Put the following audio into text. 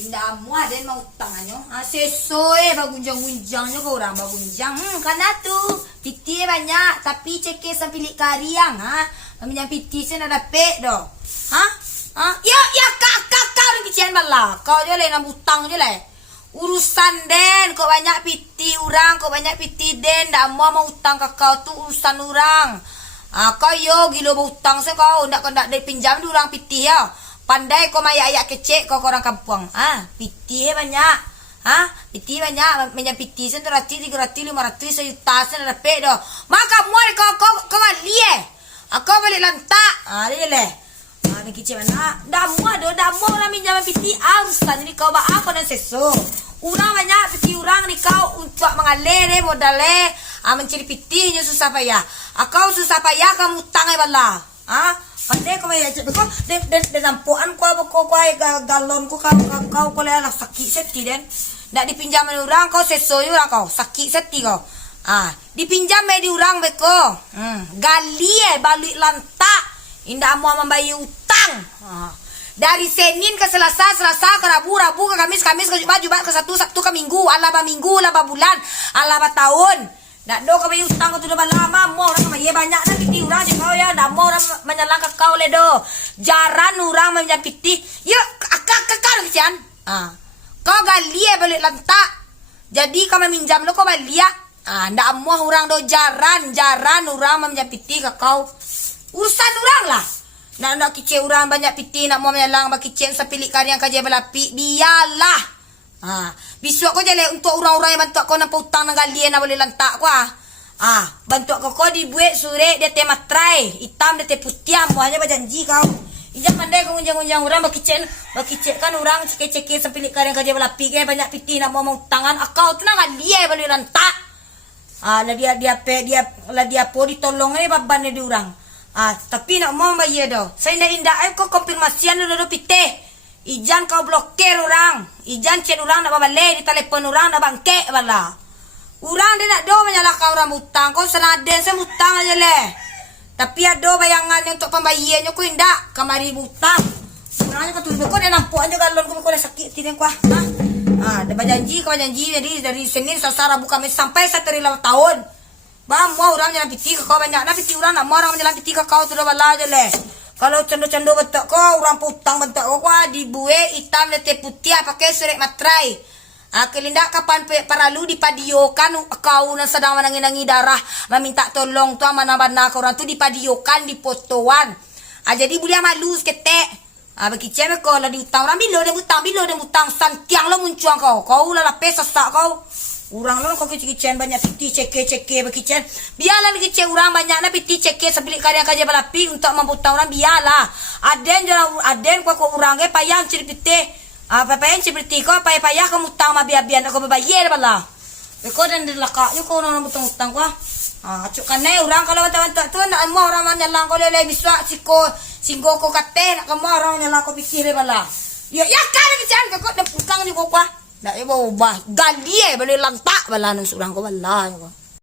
Tindahan mo din mautangan nyo. Sesoy, bagunjang-gunjang nyo ka orang bagunjang. Kana tu, piti banyak. Tapi cekis sa pilik kariang, ha? Kami yang piti sa nadapik do. Ha? Ha? Ya, kau ni kician bala. Kau je le, nak utang je le. Urusan den, kau banyak piti orang, kau banyak piti den. Dah mau utang ke kau tu urusan orang. Kau yo gilo utang sa kau. Ndak kau ndak pinjam di orang piti ya. Pandai kau mayak-ayak kecek kau orang kampung. Piti banyak. Piti banyak. Banyak piti sen 200, 300, 500, 1 juta sen dapat dah. Maka muat kau balik kau balik lantak. Dia le. Ni kecek mana? Dah muat orang minjam piti urusan ni kau ba aku dan sesu. Orang banyak piti orang ni kau untuk mengalir modal mencari piti nya susah payah. Kau susah payah kamu utang bala. Pandai kau ya cik kau dan nampuan kau galon kau le lah sakit seti den. Ndak dipinjam orang kau sesoy orang kau sakit seti kau. Dipinjam di orang beko. Gali balik lantak. Indah mau membayar utang. Dari Senin ke Selasa ke Rabu ke Kamis ke Jumat ke Sabtu ke Minggu, alaba bulan, alaba tahun. Nak do kau bayar utang kau tu dah lama, mau orang kau banyak nak piti orang je kau ya, dah mau orang menyalang ke kau le do. Jaran orang menjam piti. Ya, akak kecian. Kau gali balik lantak. Jadi kau meminjam lo kau balik. Ndak mau orang do jaran orang menjam piti ke kau. Urusan orang lah. Nak kicik orang banyak piti nak mau menyalang bagi kicik sepilik karya kerja belapi biarlah. Besok kau jalan untuk orang-orang yang bantu kau nampak utang dengan gali nak boleh lantak kau. Bantu kau dibuat surat dia teh matrai, hitam dia teh putih, hanya berjanji kau. Ijak pandai kau unjang-unjang orang bakicen kan orang cekik-cekik sepilik karya kerja belapi ke banyak piti nak mau tangan kau tu nak gali boleh lantak. Dia po ditolong baban dia orang. Tapi nak mau bayar dah. Saya nak indah kau konfirmasian dulu piti. Ijan kau blokir orang. Ijan chat orang nak balik di telefon orang nak bangkit bala. Orang dia nak do menyalahkan orang hutang. Kau senaden saya hutang aja le. Tapi ada bayangan untuk pembayarannya kau indah kamari hutang. Orangnya kau tulis kau dia nampak aja galon kau dah sakit tidak kau. Ada berjanji kau janji jadi dari Senin Selasa Rabu Kamis sampai 1 tahun. Mau orang jalan piti kau banyak nak piti orang nak mau orang jalan piti kau tu dah bala aja le. Kalau cendo-cendo bentuk kau orang putang bentuk kau dibuat hitam letih putih pakai surat matrai. Kelindak kapan paralu dipadiokan kau yang sedang menangi-nangi darah meminta tolong tu mana-mana kau orang tu dipadiokan di fotoan. Jadi boleh malu seketek. Bagi cewek kau lah diutang orang bilo dia utang santiang lo muncul kau lah lapis sesak kau. Orang lo kau kecil-kecilan banyak piti ceke bagi cen. Biarlah kecil orang banyak na piti ceke sebilik karya kerja balapi untuk membutang orang biarlah. Aden kau orang ke payah ciri piti. Payah ciri piti kau payah kamu utang ma biar kau berbayar bala. Kau dan dilakak yo kau orang utang kau. Acuk kanai orang kalau bantu tu nak mau orang menyalang kau le biswa singgo kau kate nak kamu orang menyalang kau pikir bala. Ya kan kecil kau dah pukang di kau. Dah ibu bah gali boleh lantak bala nang surang ko bala ko.